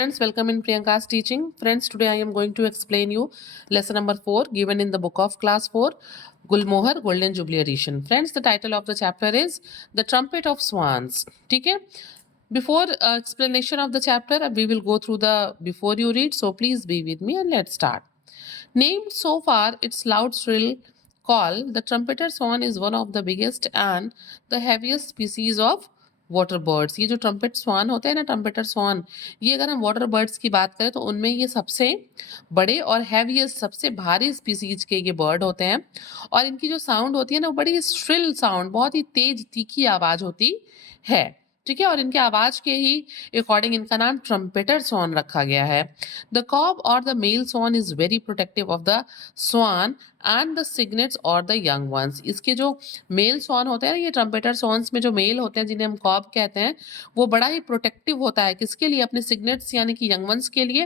Friends, welcome in Priyanka's teaching. Friends, today I am going to explain you lesson number 4 given in the book of class 4, Gulmohar Golden Jubilee Edition. Friends, the title of the chapter is The Trumpet of Swans. ठीक है? Before explanation of the chapter, we will go through the before you read. So please be with me and let's start. Named so far its loud shrill call, the trumpeter swan is one of the biggest and the heaviest species of water birds. ये जो trumpet स्वान होते हैं ना, trumpeter स्वान, ये अगर हम water birds की बात करें तो उनमें ये सबसे बड़े और हैवीएस्ट, सबसे भारी स्पीसीज के ये बर्ड होते हैं. और इनकी जो साउंड होती है ना, वो बड़ी श्रिल साउंड, बहुत ही तेज तीखी आवाज होती है. ठीक है, और इनके आवाज के ही अकॉर्डिंग इनका नाम ट्रम्पेटर स्वान रखा गया है. द कॉब और the male swan is very protective of the swan and the cygnets और द यंग वंस. इसके जो मेल स्वान होते हैं ना, ये ट्रम्पेटर स्वान्स में जो मेल होते हैं जिन्हें हम कॉब कहते हैं, वो बड़ा ही प्रोटेक्टिव होता है. किसके लिए? अपने सिग्नेट्स यानी कि यंग वंस के लिए.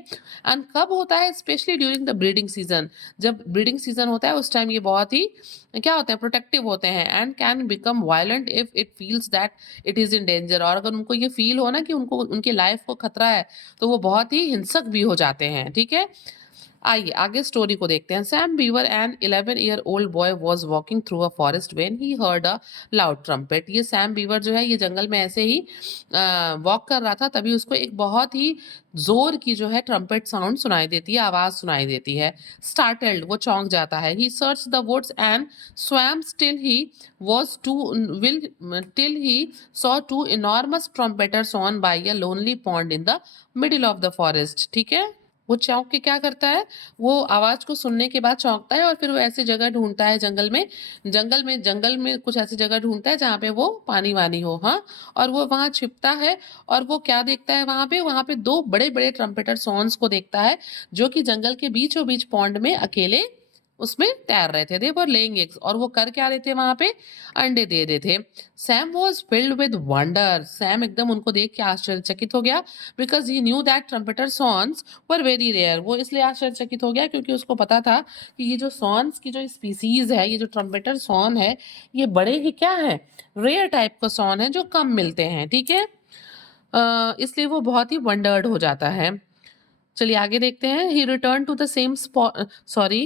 एंड कब होता है? Specially during the breeding season. जब ब्रीडिंग सीजन होता है उस टाइम ये बहुत ही क्या होते हैं? प्रोटेक्टिव होते हैं. And can become violent if it feels that it is in danger. और अगर उनको ये फील हो ना कि उनको उनकी लाइफ को खतरा है, तो वो बहुत ही हिंसक भी हो जाते हैं. ठीक है, आइए आगे स्टोरी को देखते हैं. Sam Beaver an 11-year-old boy was walking through a forest when he heard a loud trumpet. ये सैम बीवर जो है, ये जंगल में ऐसे ही वॉक कर रहा था, तभी उसको एक बहुत ही जोर की जो है ट्रम्पेट साउंड सुनाई देती है, आवाज सुनाई देती है. स्टार्टल्ड, वो चौंक जाता है. He search the woods and swam till he was too will till he saw two enormous trumpeters on by a lonely pond in the middle of the forest. ठीक है, वो चौंक के क्या करता है? वो आवाज को सुनने के बाद चौंकता है और फिर वो ऐसी जगह ढूंढता है जंगल में कुछ ऐसी जगह ढूंढता है जहाँ पे वो पानी वानी हो. हाँ, और वो वहां छिपता है और वो क्या देखता है? वहां पे दो बड़े बड़े ट्रम्पेटर सॉन्स को देखता है, जो कि जंगल के बीचों बीच पॉन्ड में अकेले उसमें तैर रहे थे. दे वर लेइंग एग्स. और वो कर क्या रहे थे? वहां पे अंडे दे रहे थे. Sam was filled with wonder. Sam एकदम उनको देख के आश्चर्यचकित हो गया, because he knew that trumpeter swans were very rare. वो इसलिए आश्चर्यचकित हो गया क्योंकि उसको पता था कि ये जो सॉन्स की जो स्पीसीज है, ये जो ट्रम्पेटर सॉन है, ये बड़े ही क्या है? रेयर टाइप का सॉन है जो कम मिलते हैं. ठीक है, इसलिए वो बहुत ही वंडर्ड हो जाता है. चलिए आगे देखते हैं. He return to the same spot, sorry,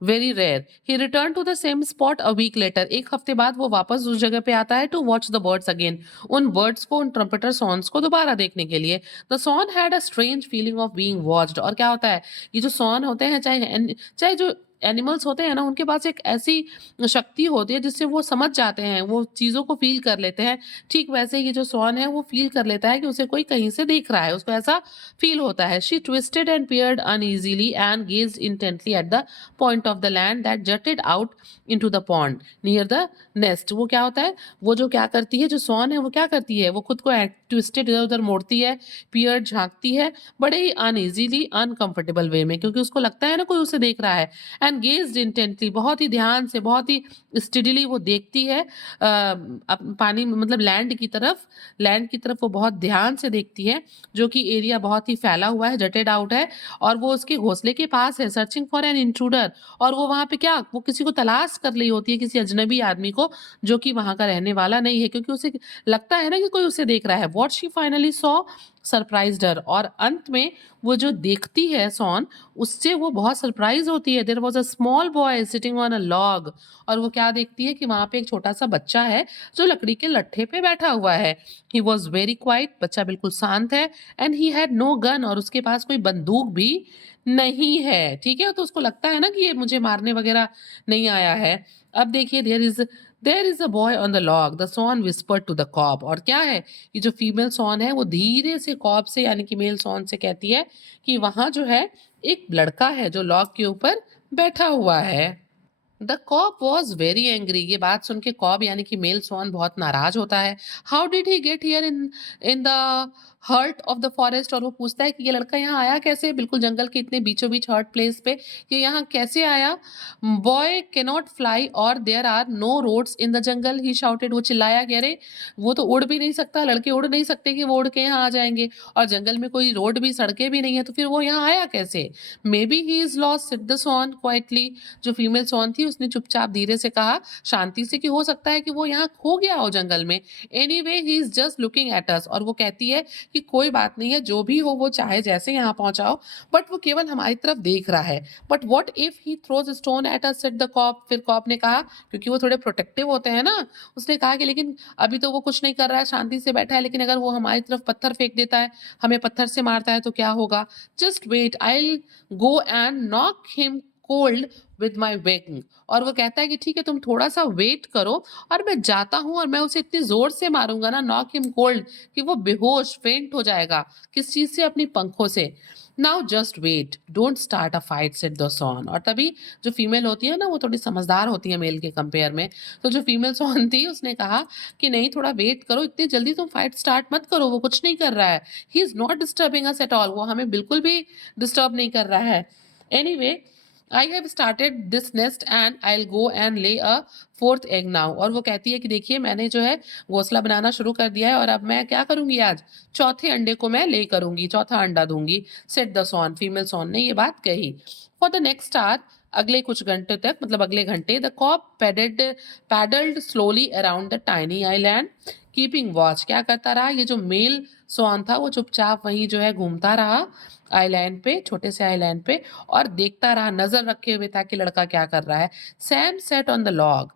very rare. He return to the same spot a week later. एक हफ्ते बाद वो वापस उस जगह पे आता है to watch the birds again. उन बर्ड्स को, उन ट्रम्पेटर सॉन्स को दोबारा देखने के लिए. The swan had a strange feeling of being watched. और क्या होता है? ये जो सॉन होते हैं, चाहे जो एनिमल्स होते हैं ना, उनके पास एक ऐसी शक्ति होती है जिससे वो समझ जाते हैं, वो चीज़ों को फील कर लेते हैं. ठीक वैसे ही ये जो सॉन है, वो फील कर लेता है कि उसे कोई कहीं से देख रहा है, उसको ऐसा फील होता है. She twisted and peered uneasily and gazed intently at the point of the land that jutted out into the pond near the nest. वो क्या होता है? वो जो क्या करती है, जो सॉन है, वो क्या करती है? वो खुद को ट्विस्टेड इधर उधर मोड़ती है, पियर्ड झांकती है, बड़े ही अनइजीली अनकंफर्टेबल वे में, क्योंकि उसको लगता है ना कोई उसे देख रहा है. एंड गेज्ड इंटेंटली, बहुत ही ध्यान से, बहुत ही स्टडीली वो देखती है पानी मतलब लैंड की तरफ वो बहुत ध्यान से देखती है, जो कि एरिया बहुत ही फैला हुआ है, जटेड आउट है, और वो उसके घोंसले के पास है. Searching for an intruder. और वो वहां पे क्या, वो किसी को तलाश कर रही होती है, किसी अजनबी आदमी को, जो कि वहां का रहने वाला नहीं है, क्योंकि उसे लगता है ना कि कोई उसे देख रहा है. What she finally saw surprised her. और अंत में वो जो देखती है सॉन, उससे वो बहुत सरप्राइज होती है. There was a small boy sitting on a log. और वो क्या देखती है कि वहां पे एक छोटा सा बच्चा है जो लकड़ी के लट्ठे पे बैठा हुआ है. He was very quiet. बच्चा बिल्कुल शांत है. And he had no gun. और उसके पास कोई बंदूक भी नहीं है. ठीक है, तो उसको लगता है ना कि ये मुझे मारने वगैरह नहीं आया है. अब देखिए, there is a boy on the log, the swan whispered to the cob. और क्या है? ये जो फीमेल सॉन है, वो धीरे से कॉब से यानी कि मेल सॉन से कहती है कि वहां जो है एक लड़का है जो लॉग के ऊपर बैठा हुआ है. The cob was very angry. ये बात सुन के कॉब यानी कि मेल स्वान बहुत नाराज होता है. How did he get here in the hurt of the forest. और वो पूछता है कि ये लड़का यहाँ आया कैसे, बिल्कुल जंगल के इतने बीचों बीच हर्ट प्लेस पे, ये यहाँ कैसे आया? बॉय के नॉट फ्लाई और there are no roads in the jungle, he shouted. वो चिल्लाया कि अरे वो तो उड़ भी नहीं सकता, लड़के उड़ नहीं सकते कि वो उड़ के यहाँ आ जाएंगे, और जंगल में कोई रोड भी, सड़कें भी नहीं है, तो फिर वो यहाँ आया कैसे? Maybe he is lost, said the swan quietly. जो फीमेल सॉन थी उसने चुपचाप धीरे से कहा, शांति से, कि हो सकता है कि वो यहाँ खो गया हो जंगल में. Anyway he is just looking at us. और वो कहती है कि कोई बात नहीं है, जो भी हो वो चाहे जैसे यहाँ पहुँचा हो, बट वो केवल हमारी तरफ देख रहा है। But what if he throws stone at us said the cock. फिर कॉक ने कहा, क्योंकि वो थोड़े प्रोटेक्टिव होते हैं ना, उसने कहा कि लेकिन अभी तो वो कुछ नहीं कर रहा है, शांति से बैठा है, लेकिन अगर वो हमारी तरफ पत्थर फेंक देता है, हमें पत्थर से मारता है तो क्या होगा? Just wait, I will go and knock him cold with my wing. और वो कहता है कि ठीक है, तुम थोड़ा सा वेट करो और मैं जाता हूं और मैं उसे इतनी जोर से मारूंगा ना, नॉक हिम कोल्ड, कि वो बेहोश फेंट हो जाएगा। किस चीज से? अपनी पंखों से। Now just wait, don't start a fight said the swan. और तभी जो फीमेल होती है ना, वो थोड़ी समझदार होती है मेल के कंपेयर में, तो जो फीमेल सॉन थी उसने कहा कि नहीं, थोड़ा वेट करो, इतनी जल्दी तुम फाइट स्टार्ट मत करो, वो कुछ नहीं कर रहा है। He is not disturbing us at all, वो हमें बिल्कुल भी डिस्टर्ब नहीं कर रहा है। Anyway, I have started this nest and I will go and ले अ फोर्थ एग नाउ। और वो कहती है कि देखिए, मैंने जो है घोंसला बनाना शुरू कर दिया है और अब मैं क्या करूंगी, आज चौथे अंडे को मैं ले करूंगी, चौथा अंडा दूंगी। Said the swan, female swan ने ये बात कही। फॉर द नेक्स्ट आवर, अगले कुछ घंटे तक, मतलब अगले घंटे, the cock paddled slowly around the tiny island keeping watch. क्या करता रहा? ये जो मेल स्वान था वो चुपचाप वहीं जो है घूमता रहा आइलैंड पे, छोटे से आइलैंड पे, और देखता रहा, नजर रखे हुए था कि लड़का क्या कर रहा है। Sam set on the log.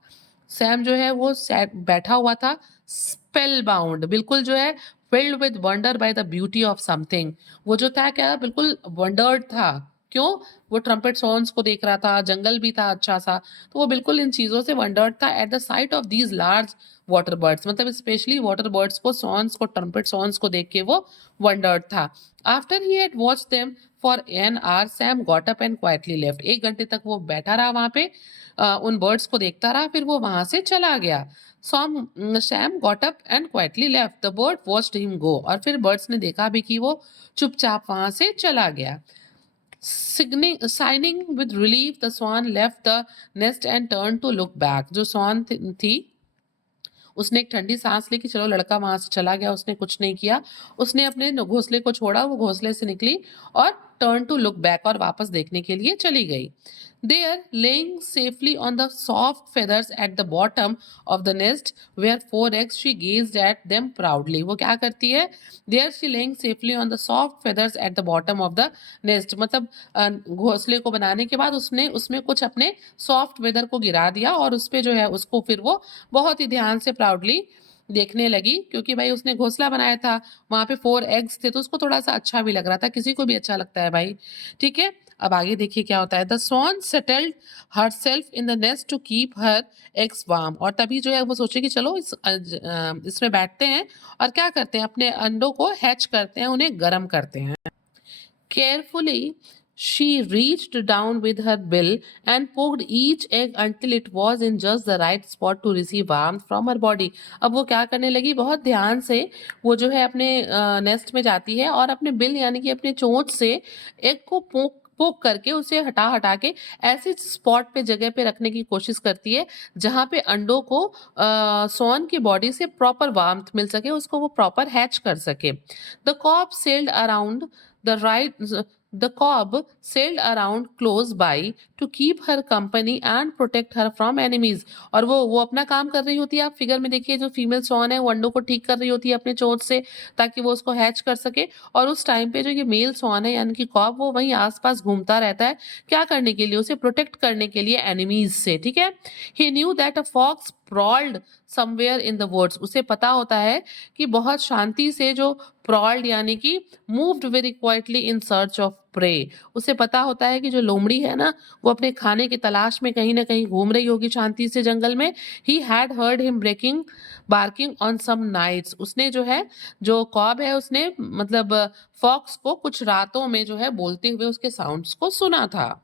Sam जो है वो बैठा हुआ था, स्पेल बाउंड, बिल्कुल जो है field with wonder by the beauty of something. वो जो था क्या, बिल्कुल वंडर्ड था। क्यों? वो ट्रम्पेट सॉन्ग्स को देख रहा था, जंगल भी था अच्छा सा, तो वो बिल्कुल इन चीजों से वंडर्ड था at the site of these large water birds. मतलब स्पेशली वाटर बर्ड्स को, सॉन्ग्स को, ट्रम्पेट सॉन्ग्स को देख के वो वंडर्ड था। After he had watched them for an hour, Sam got up and quietly left. एक घंटे तक वो बैठा रहा वहां पे, उन बर्ड्स को देखता रहा, फिर वो वहां से चला गया। Sam got up and quietly left, the bird watched him go. और फिर बर्ड्स ने देखा भी कि वो चुपचाप वहां से चला गया। Signing with relief, the swan left the nest and turned to look back. जो swan थी उसने एक ठंडी सांस ली कि चलो, लड़का वहां से चला गया, उसने कुछ नहीं किया। उसने अपने घोंसले को छोड़ा, वो घोंसले से निकली और टर्न टू लुक बैक, और वापस देखने के लिए चली गई। There, laying safely on the soft feathers at the bottom of the nest were four eggs, she gazed at them proudly. वो क्या करती है? There, she laying safely on the soft feathers at the bottom of the nest, मतलब घोंसले को बनाने के बाद उसने उसमें कुछ अपने सॉफ्ट वेदर को गिरा दिया और उस पे जो है उसको फिर वो बहुत ही ध्यान से प्राउडली देखने लगी, क्योंकि भाई उसने घोंसला बनाया था, वहां पे 4 एग्स थे, तो उसको थोड़ा सा अच्छा भी लग रहा था, किसी को भी अच्छा लगता है भाई। ठीक है, अब आगे देखिए क्या होता है। The swan settled herself in the nest to keep her eggs warm. और तभी जो है वो सोचे कि चलो इसमें बैठते हैं और क्या करते हैं, अपने अंडों को हैच करते हैं, उन्हें गर्म करते हैं। Carefully, she reached down with her bill and poked each egg until it was in just the right spot to receive warmth from her body. अब वो क्या करने लगी, बहुत ध्यान से वो जो है अपने नेस्ट में जाती है और अपने बिल यानी कि अपने चोंच से एग को पोक पोक करके उसे हटा हटा के ऐसे स्पॉट पे, जगह पे रखने की कोशिश करती है जहां पे अंडों को सॉन की बॉडी से प्रॉपर वार्मथ मिल सके, उसको वो प्रॉपर हैच कर सके। The cob sailed around the right the cob sailed around close by to keep her company and protect her from enemies। और वो अपना काम कर रही होती है। आप फिगर में देखिए, जो फीमेल सॉन है वो अंडों को ठीक कर रही होती है अपने चोंच से, ताकि वो उसको हैच कर सके। और उस टाइम पे जो ये मेल सॉन है यानी कि कॉब, वो वहीं आसपास घूमता रहता है, क्या करने के लिए, उसे प्रोटेक्ट करने के लिए एनिमीज से। ठीक है, he knew that a fox prowled somewhere in the woods. उसे पता होता है कि बहुत शांति से जो प्रॉल्ड यानी कि moved very quietly in search of prey, उसे पता होता है कि जो लोमड़ी है ना, वो अपने खाने की तलाश में कहीं ना कहीं घूम रही होगी शांति से जंगल में। He had heard him breaking barking on some nights. उसने जो है, जो कॉब है, उसने मतलब फॉक्स को कुछ रातों में जो है बोलते हुए उसके साउंड्स को सुना था,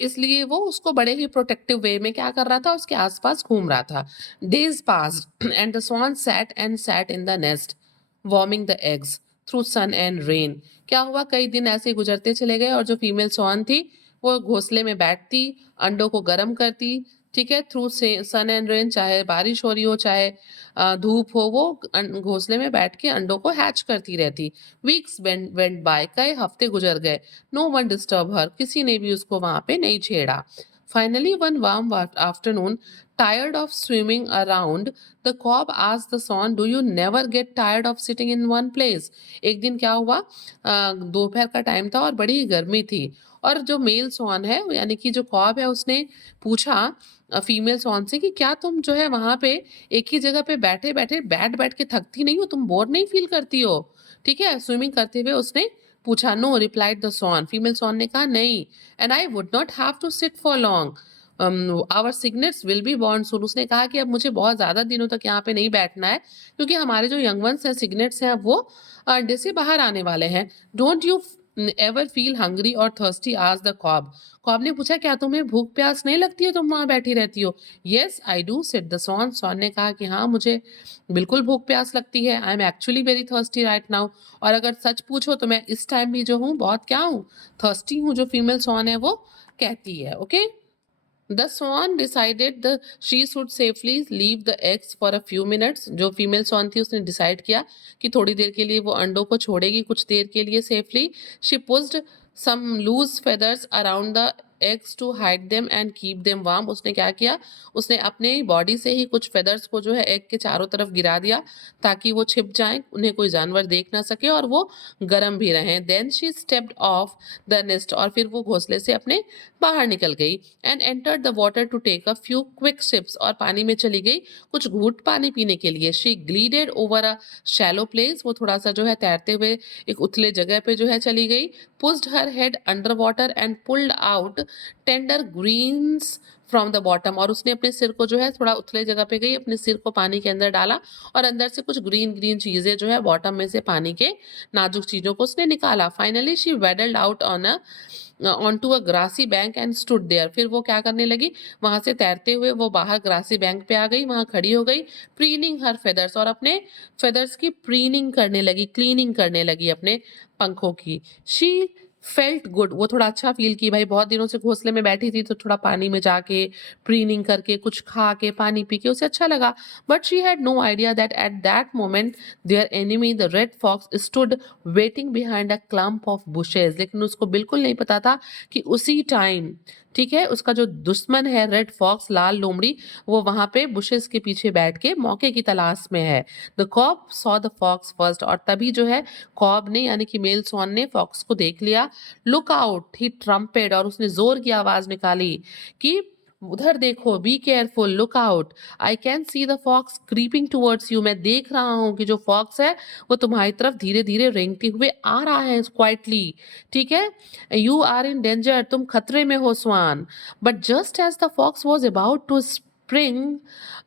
इसलिए वो उसको बड़े ही प्रोटेक्टिव वे में क्या कर रहा था, उसके आसपास घूम रहा था। Days passed and the swan sat in the nest warming the eggs through sun and rain. क्या हुआ, कई दिन ऐसे गुजरते चले गए और जो फीमेल स्वान थी वो घोंसले में बैठती, अंडों को गर्म करती। ठीक है, थ्रू से सन एंड रेन, चाहे बारिश हो रही हो, चाहे धूप हो, वो घोंसले में बैठ के अंडों को हैच करती रहती। वीक्स वेंट बाय, कई हफ्ते गुजर गए। नो वन डिस्टर्ब हर, किसी ने भी उसको वहां पे नहीं छेड़ा। Finally, one warm afternoon, tired of swimming around, the cob asked the swan, "Do you never get tired of sitting in one place?" एक दिन क्या हुआ, दोपहर का टाइम था और बड़ी गर्मी थी, और जो मेल स्वान है यानी कि जो कॉब है उसने पूछा फीमेल स्वान से कि क्या तुम जो है वहां पे एक ही जगह पे बैठे बैठे बैठ बैठ के थकती नहीं हो, तुम बोर नहीं फील करती हो? ठीक है, स्विमिंग करते हुए उसने पूछा। No, replied the swan, female swan ने कहा नहीं, and I would not have to sit for long, our cygnets will be born soon. उसने कहा कि अब मुझे बहुत ज़्यादा दिनों तक यहाँ पे नहीं बैठना है, क्योंकि हमारे जो यंग वंस हैं, सिग्नेट्स हैं, वो अंडे से बाहर आने वाले हैं। Don't you ever feel hungry और थर्स्टी? आज द कॉब, कॉब ने पूछा क्या तुम्हें भूख प्यास नहीं लगती है, तुम वहां बैठी रहती हो? Yes I do, said the swan, swan ने कहा कि हाँ मुझे बिल्कुल भूख प्यास लगती है। I am actually very thirsty right now, और अगर सच पूछो तो मैं इस टाइम भी जो हूँ बहुत क्या हूँ, थर्स्टी हूँ, जो फीमेल स्वान है वो कहती है। Okay, The swan decided the she should safely leave the eggs for a few minutes. जो फीमेल स्वान थी उसने डिसाइड किया कि थोड़ी देर के लिए वो अंडों को छोड़ेगी, कुछ देर के लिए safely. She pushed some loose feathers around the eggs to hide them and keep them warm. उसने क्या किया, उसने अपने बॉडी से ही कुछ फेदर्स को जो है एग के चारों तरफ गिरा दिया ताकि वो छिप जाएं, उन्हें कोई जानवर देख ना सके और वो गर्म भी रहें। Then she stepped off the nest, और फिर वो घोंसले से अपने बाहर निकल गई। And entered the water to take a few quick sips, और पानी में चली गई कुछ घूंट पानी पीने के लिए। She glided over a shallow place, वो थोड़ा सा जो है तैरते हुए एक उथले जगह पे जो है चली गई। Pushed her head under water and pulled out tender greens from the bottom, और उसने अपने सिर को जो है थोड़ा उथले जगह पे गई, अपने सिर को पानी के अंदर डाला और अंदर से कुछ ग्रीन ग्रीन चीजें जो है बॉटम में से पानी के नाजुक चीजों को उसने निकाला। Finally she waddled out on a on to a grassy bank and stood there, फिर वो क्या करने लगी, वहां से तैरते हुए वो बाहर ग्रासी बैंक पे आ गई, वहां खड़ी हो गई। प्रीनिंग हर फेदर्स, और अपने फेदर्स की प्रीनिंग करने लगी, क्लीनिंग करने लगी अपने पंखों की। शी फेल्ट गुड, वो थोड़ा अच्छा फील की, भाई बहुत दिनों से घोंसले में बैठी थी तो थोड़ा पानी में जाके प्रीनिंग करके कुछ खा के पानी पी के उसे अच्छा लगा। But she had no idea that at that moment their enemy the red fox stood waiting behind a clump of bushes, लेकिन उसको बिल्कुल नहीं पता था कि उसी टाइम, ठीक है, उसका जो दुश्मन है रेड फॉक्स, लाल लोमड़ी, वो वहां पे बुशेस के पीछे बैठ के मौके की तलाश में है। The cob saw the fox first, और तभी जो है कॉब ने यानी कि मेल स्वान ने फॉक्स को देख लिया। लुक आउट ही ट्रम्पेड, और उसने जोर की आवाज निकाली कि उधर देखो, be careful, look out, I can see the fox creeping towards you, मैं देख रहा हूँ कि जो फॉक्स है वो तुम्हारी तरफ धीरे धीरे रेंगते हुए आ रहा है क्वाइटली, ठीक है। यू आर इन डेंजर, तुम खतरे में हो swan. But just as the fox was about to spring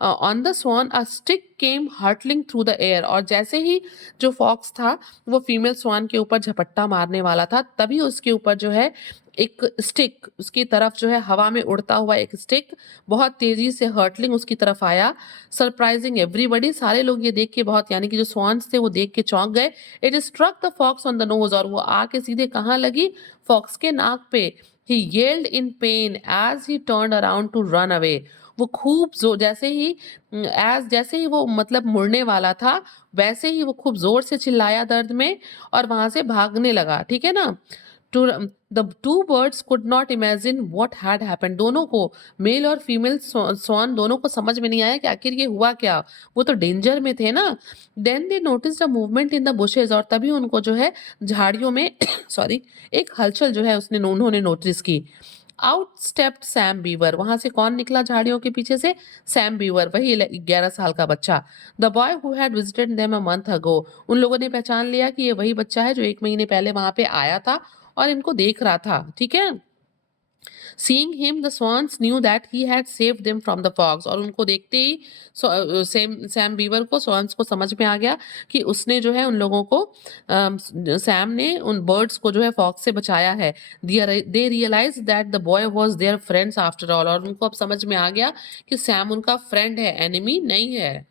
on the swan a stick came hurtling through the air, और जैसे ही जो फॉक्स था वो फीमेल स्वान के ऊपर झपट्टा मारने वाला था, तभी उसके ऊपर जो है एक स्टिक उसकी तरफ जो है हवा में उड़ता हुआ एक स्टिक बहुत तेजी से हर्टलिंग उसकी तरफ आया। सरप्राइजिंग एवरीबडी, सारे लोग ये देख के बहुत यानी कि जो स्वान्स थे वो देख के चौंक गए। It struck the fox on the nose, और वो आके सीधे कहाँ लगी, फॉक्स के नाक पे। He yelled in pain as he turn around to run away, वो खूब जो जैसे ही वो मतलब मुड़ने वाला था वैसे ही वो खूब जोर से चिल्लाया दर्द में और वहां से भागने लगा, ठीक है ना। To the two birds could not imagine what had happened, दोनों को, मेल और फीमेल स्वान दोनों को समझ में नहीं आया कि आखिर ये हुआ क्या, वो तो डेंजर में थे ना। Then they notice the movement in the bushes, और तभी उनको जो है झाड़ियों में सॉरी एक हलचल जो है उन्होंने नोटिस की। आउट स्टेप्ड सैम बीवर, वहां से कौन निकला झाड़ियों के पीछे से, सैम बीवर, वही 11 साल का बच्चा। The boy who had visited them a month ago, उन लोगों ने पहचान लिया कि ये वही बच्चा है जो 1 महीने पहले वहां पे आया था और इनको देख रहा था, ठीक है। Seeing him, the swans knew that he had saved them from the fox, और उनको देखते ही सैम बीवर को, स्वॉन्स को समझ में आ गया कि उसने जो है उन लोगों को सैम ने उन बर्ड्स को जो है फॉक्स से बचाया है। They realize that the boy was their friends after all, और उनको अब समझ में आ गया कि सैम उनका फ्रेंड है, एनिमी नहीं है।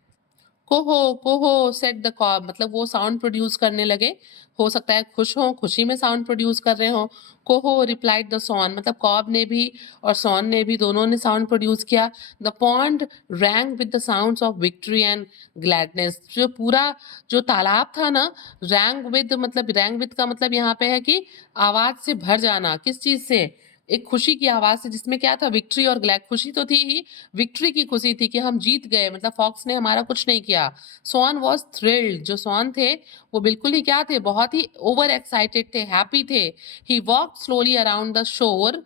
कोहो कोहो सेट द कॉब, मतलब वो साउंड प्रोड्यूस करने लगे, हो सकता है खुश हो, खुशी में साउंड प्रोड्यूस कर रहे हो। कोहो रिप्लाइड द सॉन, मतलब कॉब ने भी और सॉन ने भी, दोनों ने साउंड प्रोड्यूस किया। The pond wrong with the sounds of victory and gladness, जो पूरा जो तालाब था ना, रैंग विद का मतलब यहाँ पे है कि आवाज से भर जाना, किस चीज से, एक खुशी की आवाज़ थी जिसमें क्या था, विक्ट्री और ग्लैड, खुशी तो थी ही, विक्ट्री की खुशी थी कि हम जीत गए, मतलब फॉक्स ने हमारा कुछ नहीं किया। स्वान वाज़ थ्रिल्ड, जो स्वान थे वो बिल्कुल ही क्या थे, बहुत ही ओवर एक्साइटेड थे, हैप्पी थे। He walked slowly around the shore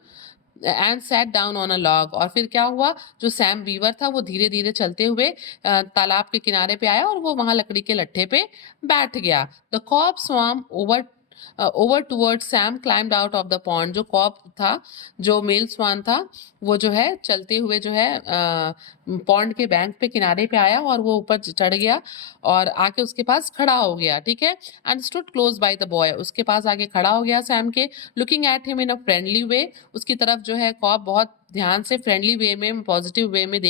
and sat down on a log. और फिर क्या हुआ, जो सैम बीवर था वो धीरे धीरे चलते हुए तालाब के किनारे पे आया और वो वहां लकड़ी के लट्ठे पे बैठ गया। The cob swam over toward Sam climbed out of the pond. जो कॉप था, जो मेल स्वान था, वो जो है चलते हुए जो है पॉन्ड के बैंक पे किनारे पे आया और वो ऊपर चढ़ गया और आके उसके पास खड़ा हो गया, ठीक है। And stood close by the boy, उसके पास आके खड़ा हो गया सैम के, looking at him in a friendly way. उसकी तरफ जो है कॉप बहुत ध्यान से फ्रेंडली वे में, पॉजिटिव वे में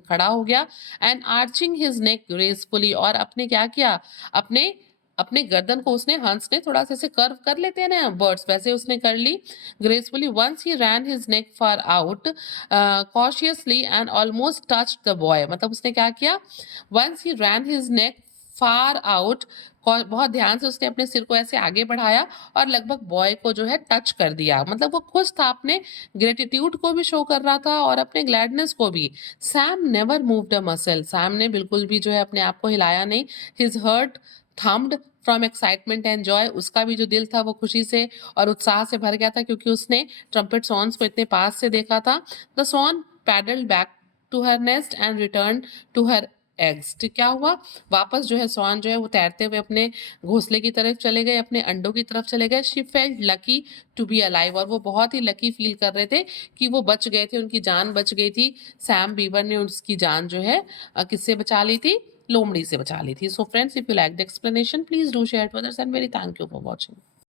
खड़ा हो गया। And arching his neck gracefully, और अपने क्या किया, अपने अपने गर्दन को उसने, हंस ने थोड़ा सा ऐसे कर्व कर लेते हैं ना बर्ड्स, वैसे उसने कर ली gracefully. Once he ran his neck far out cautiously and almost touch the boy, मतलब उसने क्या किया, once he ran his neck far out, बहुत ध्यान से उसने अपने सिर को ऐसे आगे बढ़ाया और लगभग बॉय को जो है टच कर दिया, मतलब वो खुश था, अपने ग्रेटिट्यूड को भी शो कर रहा था और अपने ग्लैडनेस को भी। Sam never moved a muscle, Sam ने बिल्कुल भी जो है अपने आप को हिलाया नहीं। His heart thumped from excitement and joy, उसका भी जो दिल था वो खुशी से और उत्साह से भर गया था क्योंकि उसने ट्रम्पेट सॉन्स को इतने पास से देखा था। The swan paddled back to her nest and return to her eggs. तो क्या हुआ, वापस जो है स्वान जो है वो तैरते हुए अपने घोंसले की तरफ चले गए, अपने अंडों की तरफ चले गए। She felt lucky to be alive, और वो बहुत ही लकी फील कर रहे थे कि वो बच गए थे, उनकी जान बच गई थी। सैम बीवर ने उसकी जान जो है किससे बचा ली थी, लोमड़ी से बचा ली थी। So friends, if you like the explanation, please do share it with us and very thank you for watching.